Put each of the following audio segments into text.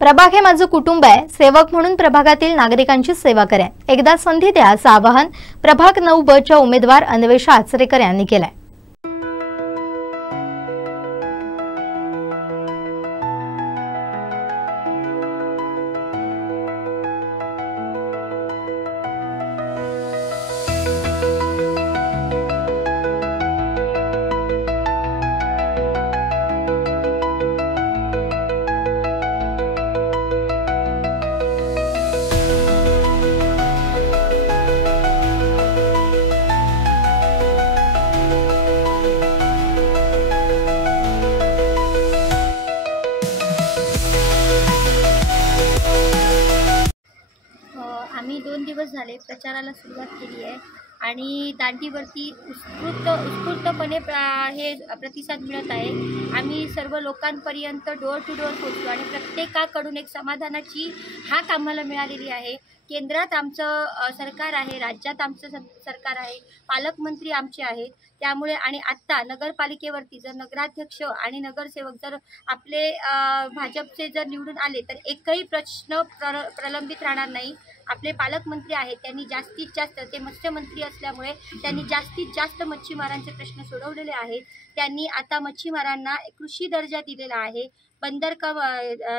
प्रभाग हे माझं कुटुंब आहे। सेवक म्हणून प्रभागातील नागरिकांची सेवा करा। एकदा संधी द्या असं आवाहन प्रभाग 9 च्या उमेदवार अन्वेषा आचरेकर यांनी केलंय। आम्ही 2 दिवस झाले प्रचाराला सुरुवात केली आहे आणि दांडीवरती उत्स्फूर्तपणे हे प्रतिसाद मिळत आहे। आम्ही सर्व लोकांपर्यंत डोर टू डोर पोहोचलो आणि प्रत्येकाकडून एक समाधानाची हाक आम्हाला मिळालेली आहे। केंद्रात आमचं सरकार आहे, राज्यात आमचं सरकार आहे, पालकमंत्री आमचे आहेत। त्यामुळे आणि आत्ता नगरपालिकेवरती जर नगराध्यक्ष आणि नगरसेवक जर आपले भाजपचे जर निवडून आले तर एकही प्रश्न प्रलंबित राहणार नाही। आपले पालकमंत्री आहेत, त्यांनी जास्तीत जास्त ते मत्स्यमंत्री असल्यामुळे त्यांनी जास्तीत जास्त मच्छीमारांचे प्रश्न सोडवलेले आहेत। त्यांनी आता मच्छीमारांना कृषी दर्जा दिलेला आहे। बंदर कम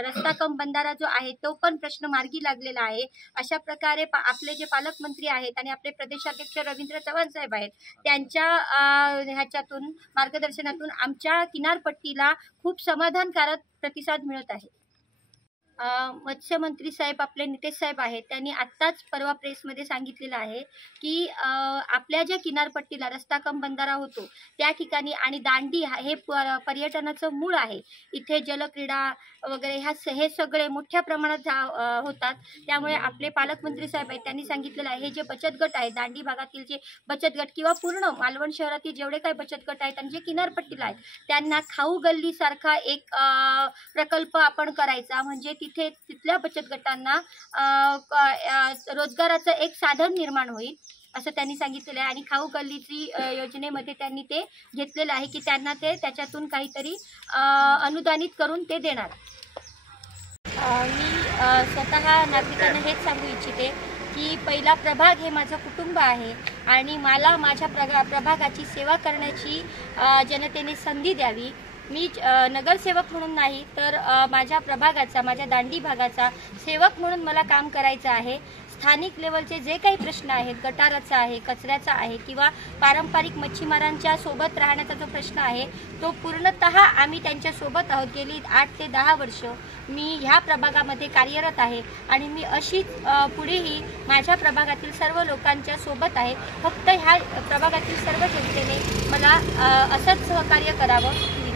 रस्ता कम बंधारा जो आहे तो पण प्रश्न मार्गी लागलेला आहे। अशा प्रकारे आपले जे पालकमंत्री आहेत आणि आपले प्रदेशाध्यक्ष रवींद्र चव्हाण साहेब आहेत, त्यांच्या ह्याच्यातून मार्गदर्शनातून आमच्या किनारपट्टीला खूप समाधानकारक प्रतिसाद मिळत आहे। मत्स्यमंत्री साहेब आपले नितेश साहेब आहेत, त्यांनी आत्ताच परवा प्रेसमध्ये सांगितलेलं आहे की आपल्या ज्या किनारपट्टीला रस्ता कम बंधारा होतो त्या ठिकाणी आणि दांडी हे पर्यटनाचं मूळ आहे। इथे जलक्रीडा वगैरे हे सगळे मोठ्या प्रमाणात होतात। त्यामुळे आपले पालकमंत्री साहेब आहेत, त्यांनी सांगितलेलं आहे हे जे बचत गट आहे, दांडी भागातील जे बचत गट किंवा पूर्ण मालवण शहरातील जेवढे काही बचत गट आहेत आणि जे किनारपट्टीला आहेत त्यांना खाऊ गल्लीसारखा एक प्रकल्प आपण करायचा, म्हणजे तिथल्या बचत गटांना रोजगाराचं एक साधन निर्माण होईल असं त्यांनी सांगितलेलं आहे। आणि खाऊ गल्लीची योजनेमध्ये त्यांनी ते घेतलेलं आहे की त्यांना ते त्याच्यातून काहीतरी अनुदानित करून ते देणार। मी स्वतः नागरिकांना हेच सांगू इच्छिते की पहिला प्रभाग हे माझं कुटुंब आहे आणि मला माझ्या प्रभागाची सेवा करण्याची जनतेने संधी द्यावी। मी नगरसेवक म्हणून नाही तर माझ्या प्रभागाचा, माझ्या दांडी भागाचा सेवक म्हणून मला काम करायचं आहे। स्थानिक लेवलचे जे काही प्रश्न आहेत, गटाराचा आहे, कचऱ्याचा आहे किंवा पारंपरिक मच्छीमारांच्या सोबत राहण्याचा जो प्रश्न आहे तो पूर्णतः आम्ही त्यांच्या सोबत आहोत। गेली 8 ते 10 वर्ष मी ह्या प्रभागामध्ये कार्यरत आहे आणि मी अशीच पुढेही माझ्या प्रभागातील सर्व लोकांच्या सोबत आहे। फक्त ह्या प्रभागातील सर्व जनतेने मला असंच सहकार्य करावं।